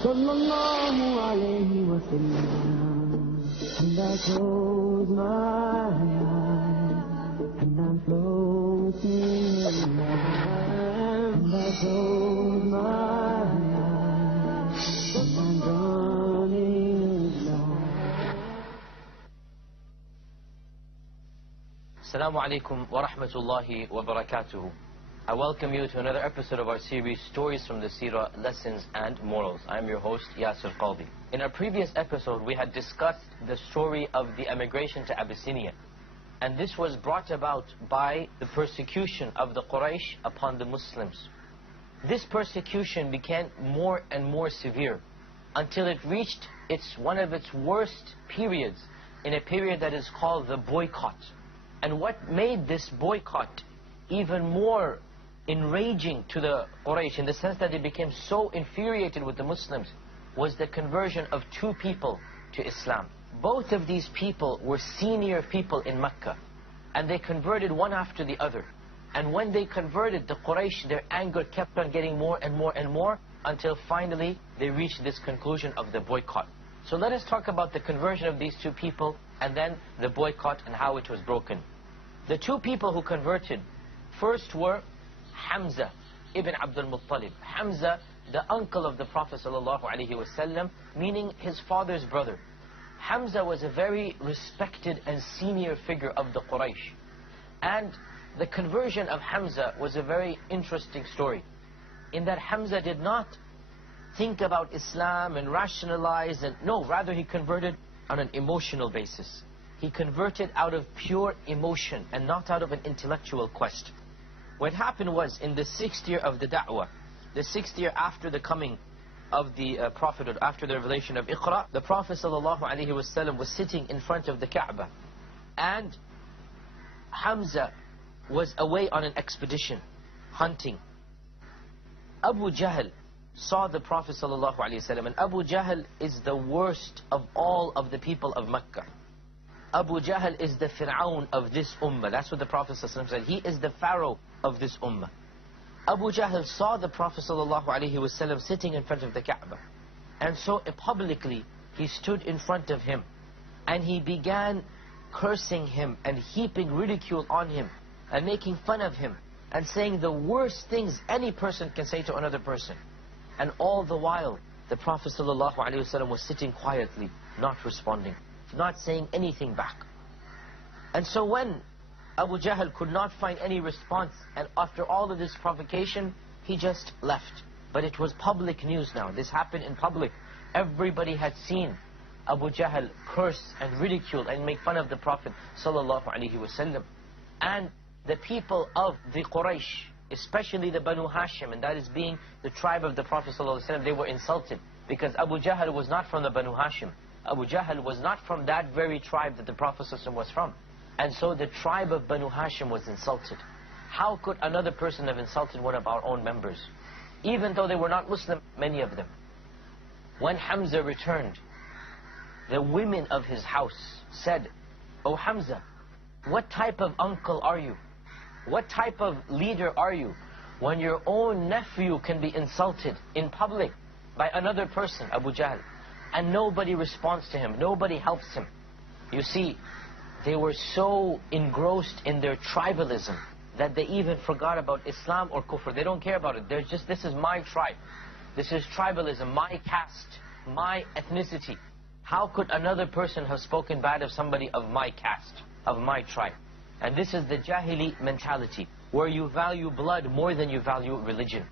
Sallallahu alayhi wa sallam. And I close my eyes, and I'm floating in love. And I close my eyes, and I'm drowning inside. Assalamu alaikum wa rahmatullahi wa barakatuhu. I welcome you to another episode of our series, Stories from the Seerah, Lessons and Morals. I'm your host, Yasir Qadhi. In our previous episode, we had discussed the story of the emigration to Abyssinia. And this was brought about by the persecution of the Quraysh upon the Muslims. This persecution became more and more severe until it reached one of its worst periods, in a period that is called the boycott. And what made this boycott even more enraging to the Quraysh, in the sense that they became so infuriated with the Muslims, was the conversion of two people to Islam. Both of these people were senior people in Mecca, and they converted one after the other. And when they converted, the Quraysh, their anger kept on getting more and more and more, until finally they reached this conclusion of the boycott. So let us talk about the conversion of these two people, and then the boycott and how it was broken. The two people who converted first were Hamza ibn Abdul Muttalib. Hamza, the uncle of the Prophet ﷺ, meaning his father's brother. Hamza was a very respected and senior figure of the Quraysh. And the conversion of Hamza was a very interesting story, in that Hamza did not think about Islam and rationalize, and no, rather he converted on an emotional basis. He converted out of pure emotion and not out of an intellectual quest. What happened was, in the 6th year of the da'wah, the 6th year after the coming of the prophethood, after the revelation of Iqra, the Prophet ﷺ was sitting in front of the Kaaba, and Hamza was away on an expedition, hunting. Abu Jahl saw the Prophet ﷺ, and Abu Jahl is the worst of all of the people of Mecca. Abu Jahl is the Fir'aun of this ummah. That's what the Prophet ﷺ said. He is the Pharaoh of this ummah. Abu Jahl saw the Prophet ﷺ sitting in front of the Kaaba. And so publicly he stood in front of him, and he began cursing him and heaping ridicule on him and making fun of him and saying the worst things any person can say to another person. And all the while the Prophet ﷺ was sitting quietly, not responding, not saying anything back. And so when Abu Jahl could not find any response, and after all of this provocation, he just left. But it was public news now. This happened in public. Everybody had seen Abu Jahl curse and ridicule and make fun of the Prophet ﷺ. And the people of the Quraysh, especially the Banu Hashim, and that is being the tribe of the Prophet ﷺ, they were insulted, because Abu Jahl was not from the Banu Hashim. Abu Jahl was not from that very tribe that the Prophet ﷺ was from. And so the tribe of Banu Hashim was insulted. How could another person have insulted one of our own members? Even though they were not Muslim, many of them. When Hamza returned, the women of his house said, "Oh Hamza, what type of uncle are you? What type of leader are you, when your own nephew can be insulted in public by another person, Abu Jahl, and nobody responds to him, nobody helps him?" You see, they were so engrossed in their tribalism that they even forgot about Islam or Kufr. They don't care about it. They're just, this is my tribe. This is tribalism, my caste, my ethnicity. How could another person have spoken bad of somebody of my caste, of my tribe? And this is the Jahili mentality, where you value blood more than you value religion.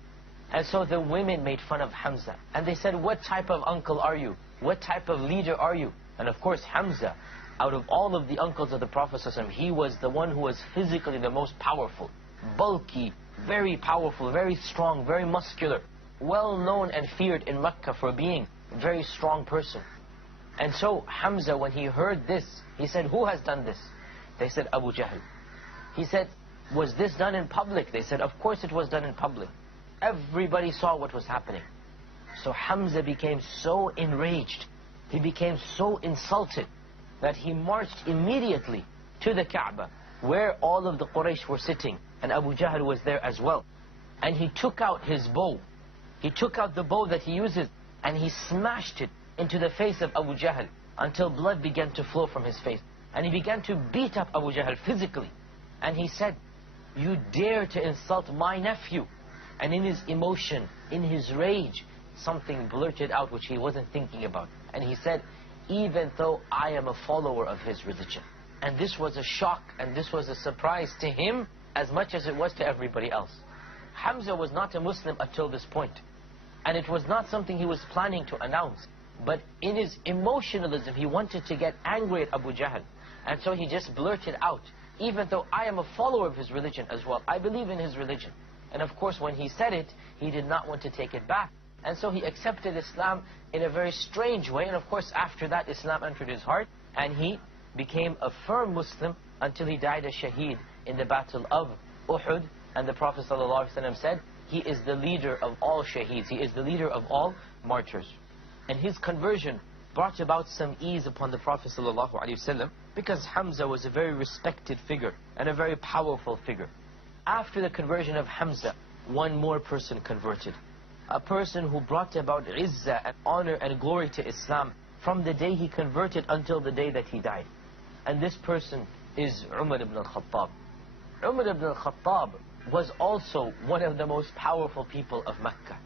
And so the women made fun of Hamza. And they said, "What type of uncle are you? What type of leader are you?" And of course Hamza, out of all of the uncles of the Prophet ﷺ, he was the one who was physically the most powerful, bulky, very powerful, very strong, very muscular, well known and feared in Mecca for being a very strong person. And so Hamza, when he heard this, he said, "Who has done this?" They said, "Abu Jahl." He said, "Was this done in public?" They said, "Of course it was done in public. Everybody saw what was happening." So Hamza became so enraged, he became so insulted, that he marched immediately to the Kaaba, where all of the Quraysh were sitting, and Abu Jahl was there as well. And he took out his bow. He took out the bow that he uses and he smashed it into the face of Abu Jahl until blood began to flow from his face. And he began to beat up Abu Jahl physically. And he said, "You dare to insult my nephew." And in his emotion, in his rage, something blurted out which he wasn't thinking about. And he said, "Even though I am a follower of his religion." And this was a shock, and this was a surprise to him as much as it was to everybody else. Hamza was not a Muslim until this point. And it was not something he was planning to announce. But in his emotionalism, he wanted to get angry at Abu Jahl. And so he just blurted out, "Even though I am a follower of his religion as well, I believe in his religion." And of course, when he said it, he did not want to take it back. And so he accepted Islam in a very strange way. And of course, after that, Islam entered his heart. And he became a firm Muslim until he died a shaheed in the battle of Uhud. And the Prophet ﷺ said, he is the leader of all shaheeds. He is the leader of all martyrs. And his conversion brought about some ease upon the Prophet ﷺ, because Hamza was a very respected figure and a very powerful figure. After the conversion of Hamza, one more person converted. A person who brought about izzah and honor and glory to Islam from the day he converted until the day that he died. And this person is Umar ibn al-Khattab. Umar ibn al-Khattab was also one of the most powerful people of Mecca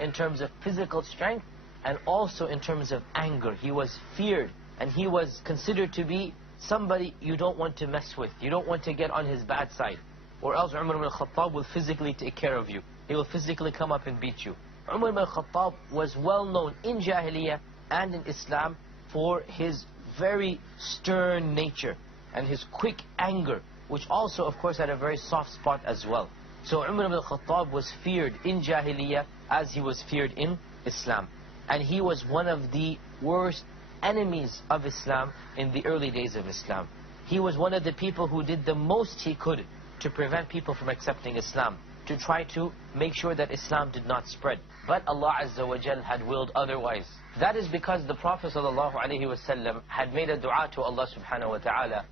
in terms of physical strength and also in terms of anger. He was feared and he was considered to be somebody you don't want to mess with. You don't want to get on his bad side, or else Umar ibn al-Khattab will physically take care of you. He will physically come up and beat you. Umar ibn al-Khattab was well known in Jahiliyyah and in Islam for his very stern nature and his quick anger, which also of course had a very soft spot as well. So Umar ibn al-Khattab was feared in Jahiliyyah as he was feared in Islam. And he was one of the worst enemies of Islam in the early days of Islam. He was one of the people who did the most he could to prevent people from accepting Islam, to try to make sure that Islam did not spread. But Allah Azza wa Jal had willed otherwise. That is because the Prophet ﷺ had made a dua to Allah subhanahu wa ta'ala,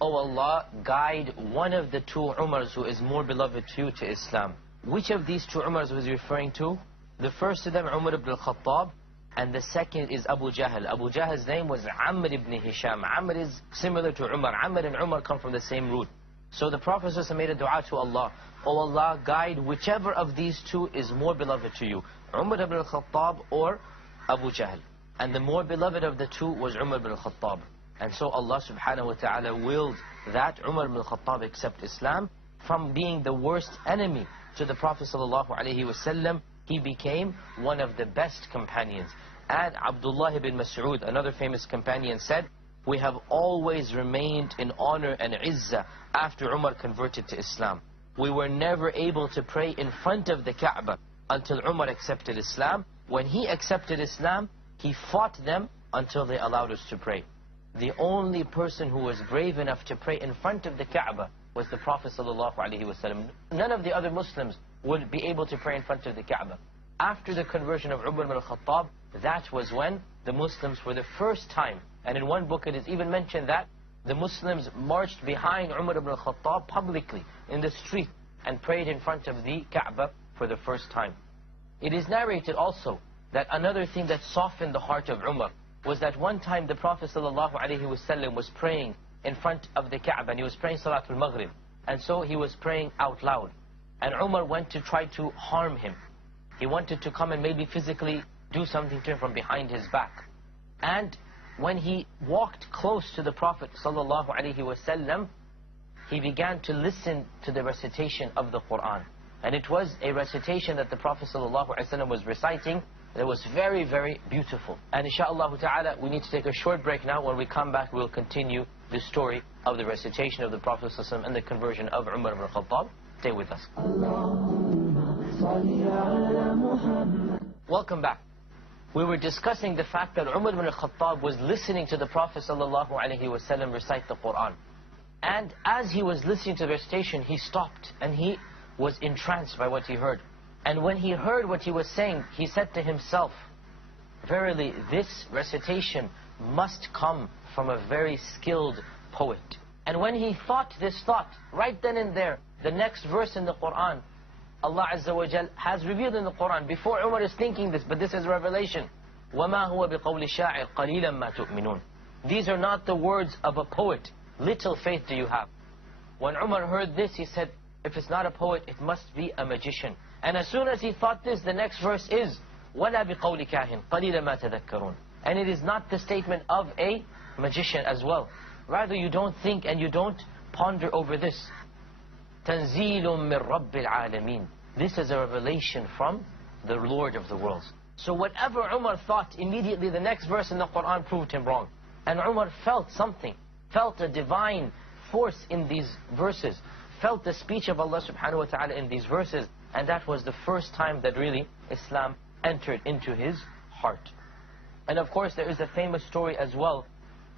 "Oh Allah, guide one of the two Umars who is more beloved to you to Islam." Which of these two Umars was he referring to? The first of them, Umar ibn al-Khattab, and the second is Abu Jahl. Abu Jahl's name was Amr ibn Hisham. Amr is similar to Umar. Amr and Umar come from the same root. So the Prophet ﷺ made a dua to Allah, "Oh Allah, guide whichever of these two is more beloved to you, Umar ibn al-Khattab or Abu Jahl." And the more beloved of the two was Umar ibn al-Khattab. And so Allah subhanahu wa ta'ala willed that Umar ibn al-Khattab accept Islam. From being the worst enemy to the Prophet ﷺ, he became one of the best companions. And Abdullah ibn Mas'ud, another famous companion, said, "We have always remained in honor and izzah after Umar converted to Islam. We were never able to pray in front of the Kaaba until Umar accepted Islam. When he accepted Islam, he fought them until they allowed us to pray." The only person who was brave enough to pray in front of the Kaaba was the Prophet ﷺ. None of the other Muslims would be able to pray in front of the Kaaba. After the conversion of Umar ibn al-Khattab, that was when the Muslims for the first time, and in one book it is even mentioned that the Muslims marched behind Umar ibn al-Khattab publicly in the street and prayed in front of the Kaaba for the first time. It is narrated also that another thing that softened the heart of Umar was that one time the Prophet ﷺ was praying in front of the Kaaba, and he was praying Salatul Maghrib, and so he was praying out loud. And Umar went to try to harm him. He wanted to come and maybe physically do something to him from behind his back. And when he walked close to the Prophet ﷺ, he began to listen to the recitation of the Quran. And it was a recitation that the Prophet ﷺ was reciting that was very, very beautiful. And inshaAllah ta'ala, we need to take a short break now. When we come back, we'll continue the story of the recitation of the Prophet ﷺ and the conversion of Umar ibn al-Khattab. Stay with us. Welcome back. We were discussing the fact that Umar ibn al-Khattab was listening to the Prophet ﷺ recite the Quran. And as he was listening to the recitation, he stopped and he was entranced by what he heard. And when he heard what he was saying, he said to himself, "Verily, this recitation must come from a very skilled poet." And when he thought this thought, right then and there, the next verse in the Quran Allah Azza wa Jal has revealed in the Quran, before Umar is thinking this, but this is revelation. وَمَا هُوَ بِقَوْلِ شَاعِرٍ قَلِيلًا مَا تُؤْمِنُونَ. These are not the words of a poet. Little faith do you have. When Umar heard this, he said, if it's not a poet, it must be a magician. And as soon as he thought this, the next verse is, وَلَا بِقَوْلِ كَاهِنٍ قَلِيلًا مَا تَذَكَّرُونَ. And it is not the statement of a magician as well. Rather, you don't think and you don't ponder over this. تَنْزِيلٌ مِّن رَبِّ الْعَالَمِينَ. This is a revelation from the Lord of the worlds. So whatever Umar thought, immediately the next verse in the Quran proved him wrong. And Umar felt something, felt a divine force in these verses, felt the speech of Allah subhanahu wa ta'ala in these verses. And that was the first time that really Islam entered into his heart. And of course there is a famous story as well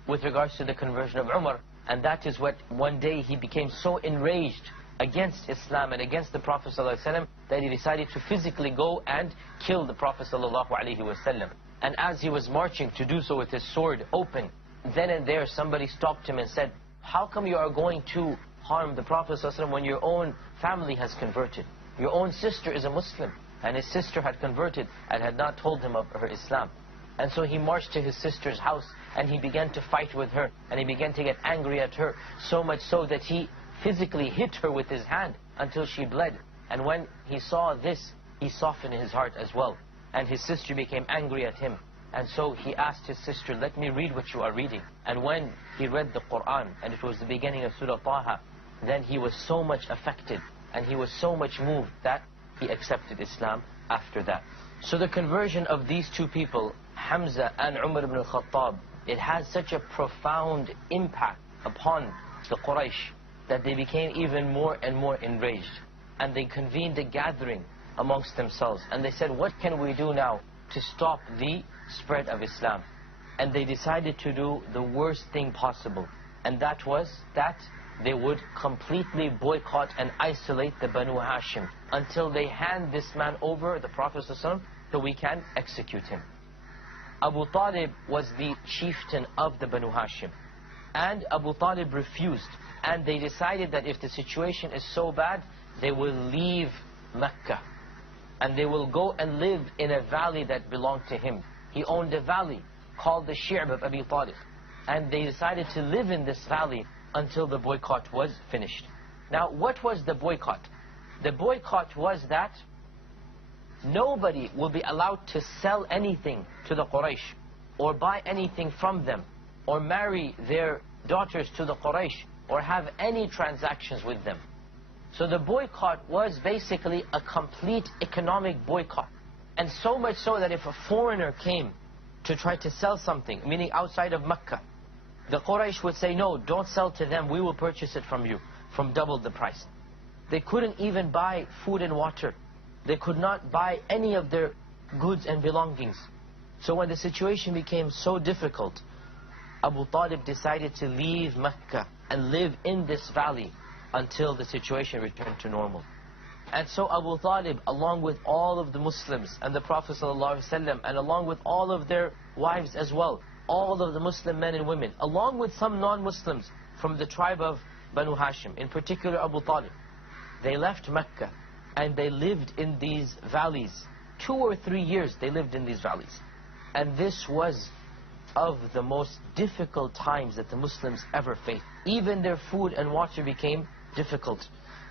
with regards to the conversion of Umar. And that is what one day he became so enraged against Islam and against the Prophet ﷺ that he decided to physically go and kill the Prophet ﷺ. And as he was marching to do so with his sword open, then and there somebody stopped him and said, how come you are going to harm the Prophet ﷺ when your own family has converted? Your own sister is a Muslim, and his sister had converted and had not told him of her Islam. And so he marched to his sister's house and he began to fight with her, and he began to get angry at her, so much so that he physically hit her with his hand until she bled. And when he saw this, he softened his heart as well. And his sister became angry at him. And so he asked his sister, let me read what you are reading. And when he read the Quran, and it was the beginning of Surah Taha, then he was so much affected, and he was so much moved that he accepted Islam after that. So the conversion of these two people, Hamza and Umar ibn al-Khattab, it had such a profound impact upon the Quraysh that they became even more and more enraged. And they convened a gathering amongst themselves. And they said, what can we do now to stop the spread of Islam? And they decided to do the worst thing possible. And that was that they would completely boycott and isolate the Banu Hashim until they hand this man over, the Prophet ﷺ, so we can execute him. Abu Talib was the chieftain of the Banu Hashim. And Abu Talib refused. And they decided that if the situation is so bad, they will leave Mecca. And they will go and live in a valley that belonged to him. He owned a valley called the Shi'b of Abi Talib. And they decided to live in this valley until the boycott was finished. Now, what was the boycott? The boycott was that nobody will be allowed to sell anything to the Quraysh, or buy anything from them, or marry their daughters to the Quraysh, or have any transactions with them. So the boycott was basically a complete economic boycott. And so much so that if a foreigner came to try to sell something, meaning outside of Mecca, the Quraysh would say, no, don't sell to them, we will purchase it from you, from double the price. They couldn't even buy food and water. They could not buy any of their goods and belongings. So when the situation became so difficult, Abu Talib decided to leave Mecca and live in this valley until the situation returned to normal. And so Abu Talib, along with all of the Muslims and the Prophet ﷺ, and along with all of their wives as well, all of the Muslim men and women, along with some non-Muslims from the tribe of Banu Hashim, in particular Abu Talib, they left Mecca and they lived in these valleys. 2 or 3 years they lived in these valleys. And this was of the most difficult times that the Muslims ever faced. Even their food and water became difficult.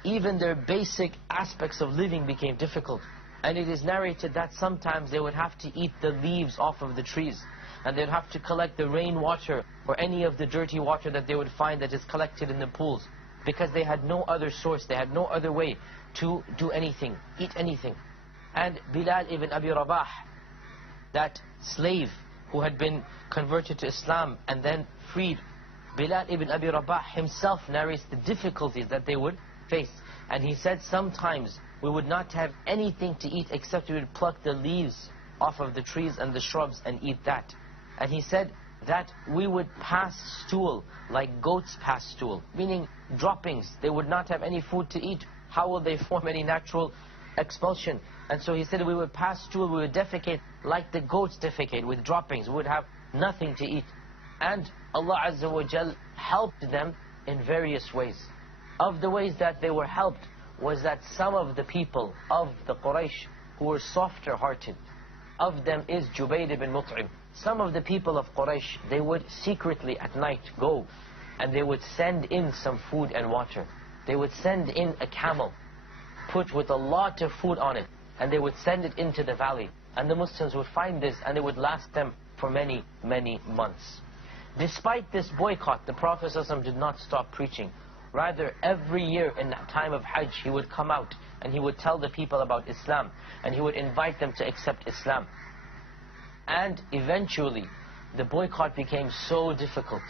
Even their basic aspects of living became difficult. And it is narrated that sometimes they would have to eat the leaves off of the trees, and they'd have to collect the rainwater or any of the dirty water that they would find that is collected in the pools, because they had no other source, they had no other way to do anything, eat anything. And Bilal ibn Abi Rabah, that slave who had been converted to Islam and then freed, Bilal ibn Abi Rabah himself narrates the difficulties that they would face. And he said sometimes we would not have anything to eat except we would pluck the leaves off of the trees and the shrubs and eat that. And he said that we would pass stool like goats pass stool, meaning droppings. They would not have any food to eat. How will they form any natural expulsion? And so he said we would pass stool, we would defecate like the goats defecate, with droppings. We would have nothing to eat. And Allah Azza wa Jal helped them in various ways. Of the ways that they were helped was that some of the people of the Quraysh who were softer hearted, of them is Jubayr ibn Mut'im. Some of the people of Quraysh, they would secretly at night go and they would send in some food and water. They would send in a camel put with a lot of food on it, and they would send it into the valley, and the Muslims would find this and it would last them for many, many months. Despite this boycott, the Prophet ﷺ did not stop preaching. Rather, every year in the time of Hajj, he would come out and he would tell the people about Islam, and he would invite them to accept Islam. And eventually, the boycott became so difficult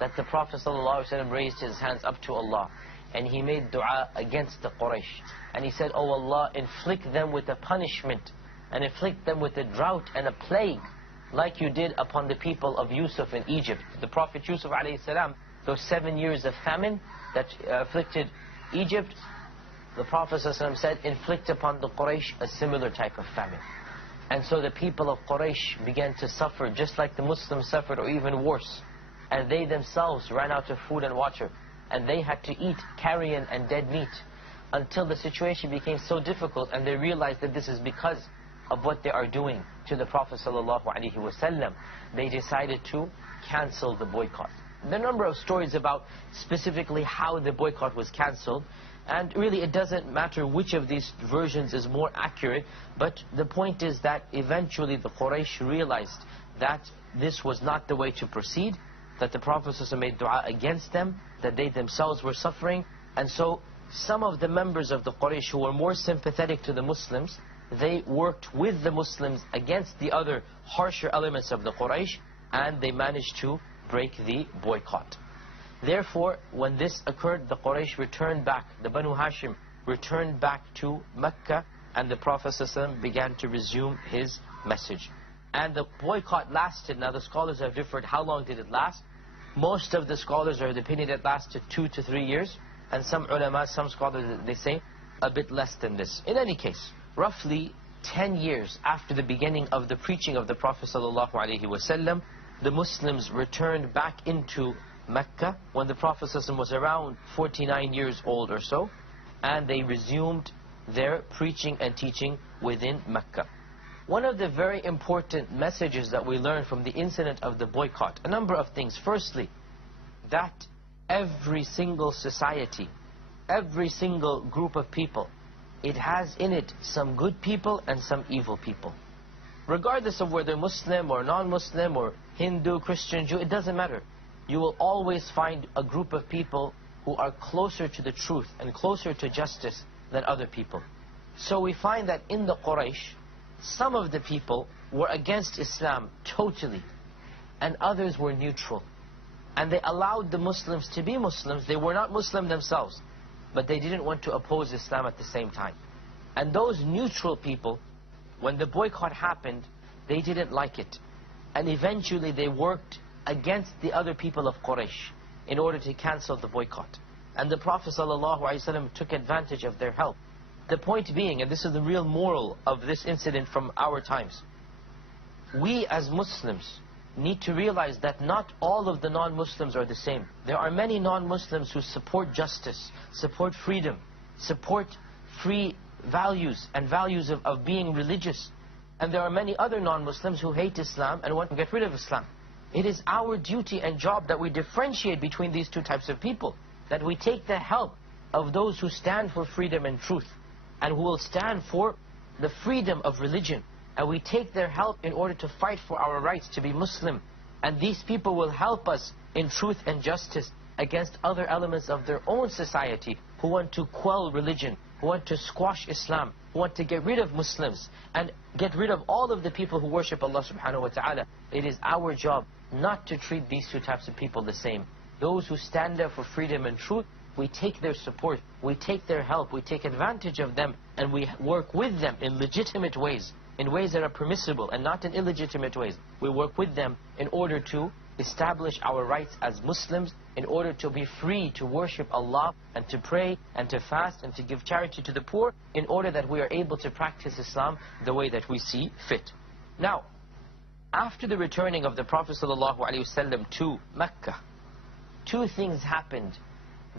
that the Prophet ﷺ raised his hands up to Allah, and he made dua against the Quraysh. And he said, "Oh Allah, inflict them with a punishment, and inflict them with a drought and a plague, like you did upon the people of Yusuf in Egypt." The Prophet Yusuf ﷺ, those 7 years of famine that afflicted Egypt, the Prophet ﷺ said, inflict upon the Quraysh a similar type of famine. And so the people of Quraysh began to suffer just like the Muslims suffered, or even worse. And they themselves ran out of food and water, and they had to eat carrion and dead meat, until the situation became so difficult and they realized that this is because of what they are doing to the Prophet ﷺ. They decided to cancel the boycott. There are a number of stories about specifically how the boycott was cancelled, and really it doesn't matter which of these versions is more accurate, but the point is that eventually the Quraysh realized that this was not the way to proceed, that the Prophet ﷺ made dua against them, that they themselves were suffering, and so some of the members of the Quraysh who were more sympathetic to the Muslims, they worked with the Muslims against the other harsher elements of the Quraysh, and they managed to break the boycott. Therefore, when this occurred, the Quraysh returned back, the Banu Hashim returned back to Mecca, and the Prophet ﷺ began to resume his message. And the boycott lasted. Now the scholars have differed. How long did it last? Most of the scholars are of the opinion it lasted 2 to 3 years. And some ulama, some scholars, they say a bit less than this. In any case, roughly 10 years after the beginning of the preaching of the Prophet ﷺ, the Muslims returned back into Mecca when the Prophet ﷺ was around 49 years old or so, and they resumed their preaching and teaching within Mecca. One of the very important messages that we learn from the incident of the boycott, a number of things. Firstly, that every single society, every single group of people, it has in it some good people and some evil people. Regardless of whether Muslim or non-Muslim or Hindu, Christian, Jew, it doesn't matter. You will always find a group of people who are closer to the truth and closer to justice than other people. So we find that in the Quraysh, some of the people were against Islam totally, and others were neutral. And they allowed the Muslims to be Muslims. They were not Muslim themselves, but they didn't want to oppose Islam at the same time. And those neutral people, when the boycott happened, they didn't like it. And eventually they worked against the other people of Quraysh in order to cancel the boycott. And the Prophet ﷺ took advantage of their help. The point being, and this is the real moral of this incident from our times, we as Muslims need to realize that not all of the non-Muslims are the same. There are many non-Muslims who support justice, support freedom, support free values and values of being religious. And there are many other non-Muslims who hate Islam and want to get rid of Islam. It is our duty and job that we differentiate between these two types of people, that we take the help of those who stand for freedom and truth, and who will stand for the freedom of religion. And we take their help in order to fight for our rights to be Muslim. And these people will help us in truth and justice against other elements of their own society who want to quell religion, who want to squash Islam, who want to get rid of Muslims and get rid of all of the people who worship Allah subhanahu wa ta'ala. It is our job not to treat these two types of people the same. Those who stand up for freedom and truth, we take their support, we take their help, we take advantage of them, and we work with them in legitimate ways, in ways that are permissible and not in illegitimate ways. We work with them in order to establish our rights as Muslims, in order to be free to worship Allah and to pray and to fast and to give charity to the poor, in order that we are able to practice Islam the way that we see fit. Now, after the returning of the Prophet ﷺ to Mecca, two things happened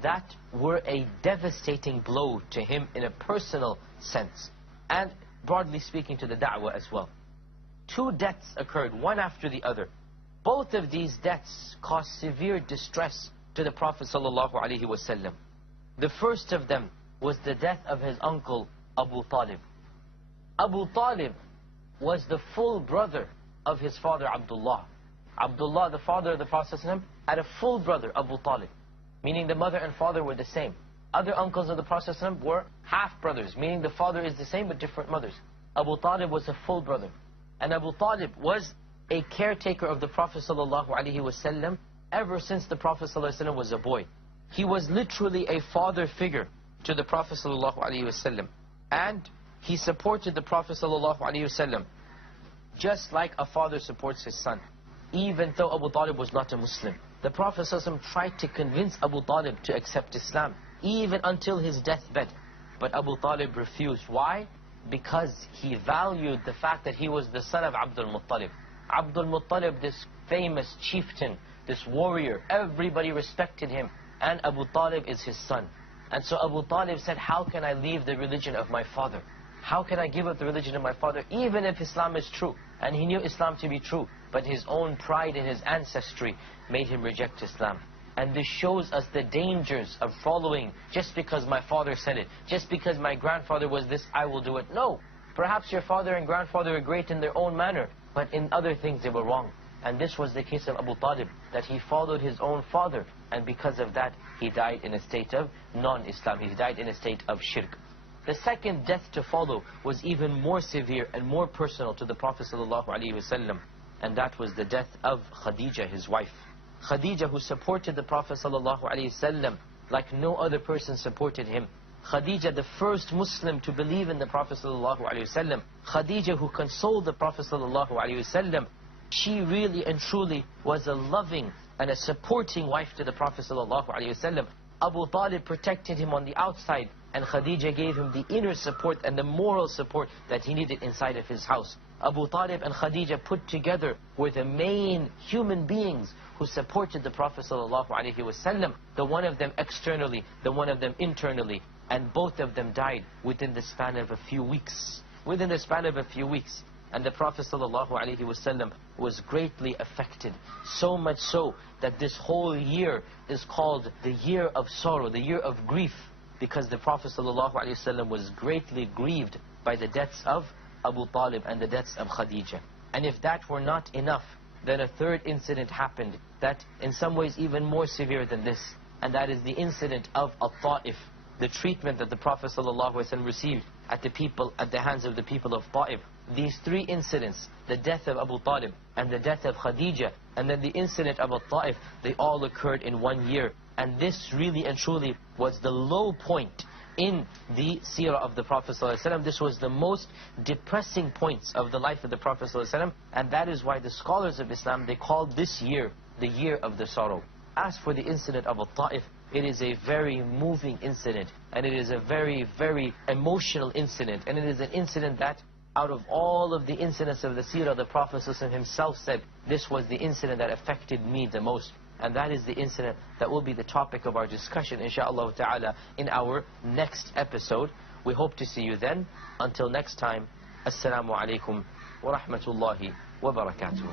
that were a devastating blow to him in a personal sense, and broadly speaking to the da'wah as well. 2 deaths occurred, one after the other. Both of these deaths caused severe distress to the Prophet ﷺ. The first of them was the death of his uncle Abu Talib. Abu Talib was the full brother of his father Abdullah. Abdullah, the father of the Prophet ﷺ, had a full brother, Abu Talib, meaning the mother and father were the same. Other uncles of the Prophet ﷺ were half-brothers, meaning the father is the same but different mothers. Abu Talib was a full brother. And Abu Talib was a caretaker of the Prophet ﷺ ever since the Prophet ﷺ was a boy. He was literally a father figure to the Prophet ﷺ. And he supported the Prophet ﷺ just like a father supports his son. Even though Abu Talib was not a Muslim, the Prophet ﷺ tried to convince Abu Talib to accept Islam, even until his deathbed. But Abu Talib refused. Why? Because he valued the fact that he was the son of Abdul Muttalib. Abdul Muttalib, this famous chieftain, this warrior, everybody respected him, and Abu Talib is his son. And so Abu Talib said, how can I leave the religion of my father? How can I give up the religion of my father, even if Islam is true? And he knew Islam to be true, but his own pride in his ancestry made him reject Islam. And this shows us the dangers of following just because my father said it, just because my grandfather was this, I will do it. No, perhaps your father and grandfather are great in their own manner, but in other things they were wrong. And this was the case of Abu Talib, that he followed his own father, and because of that he died in a state of non-Islam. He died in a state of shirk. The second death to follow was even more severe and more personal to the Prophet ﷺ, and that was the death of Khadija, his wife. Khadija, who supported the Prophet ﷺ like no other person supported him. Khadija, the first Muslim to believe in the Prophet ﷺ. Khadija, who consoled the Prophet ﷺ. She really and truly was a loving and a supporting wife to the Prophet ﷺ. Abu Talib protected him on the outside, and Khadija gave him the inner support and the moral support that he needed inside of his house. Abu Talib and Khadija put together were the main human beings who supported the Prophet ﷺ, the one of them externally, the one of them internally, and both of them died within the span of a few weeks. Within the span of a few weeks. And the Prophet ﷺ was greatly affected, so much so that this whole year is called the year of sorrow, the year of grief, because the Prophet ﷺ was greatly grieved by the deaths of Abu Talib and the deaths of Khadija. And if that were not enough, then a third incident happened that in some ways even more severe than this, and that is the incident of At-Ta'if, the treatment that the Prophet ﷺ received at the hands of the people of Ta'if. These 3 incidents, the death of Abu Talib and the death of Khadija and then the incident of At-Ta'if, they all occurred in 1 year. And this really and truly was the low point in the seerah of the Prophet ﷺ. This was the most depressing points of the life of the Prophet ﷺ, and that is why the scholars of Islam, they called this year the year of the sorrow. As for the incident of At-Ta'if, it is a very moving incident, and it is a very, very emotional incident, and it is an incident that out of all of the incidents of the seerah, the Prophet ﷺ himself said, this was the incident that affected me the most. And that is the incident that will be the topic of our discussion, inshaAllah ta'ala, in our next episode. We hope to see you then. Until next time, Assalamu alaikum wa rahmatullahi wa barakatuh.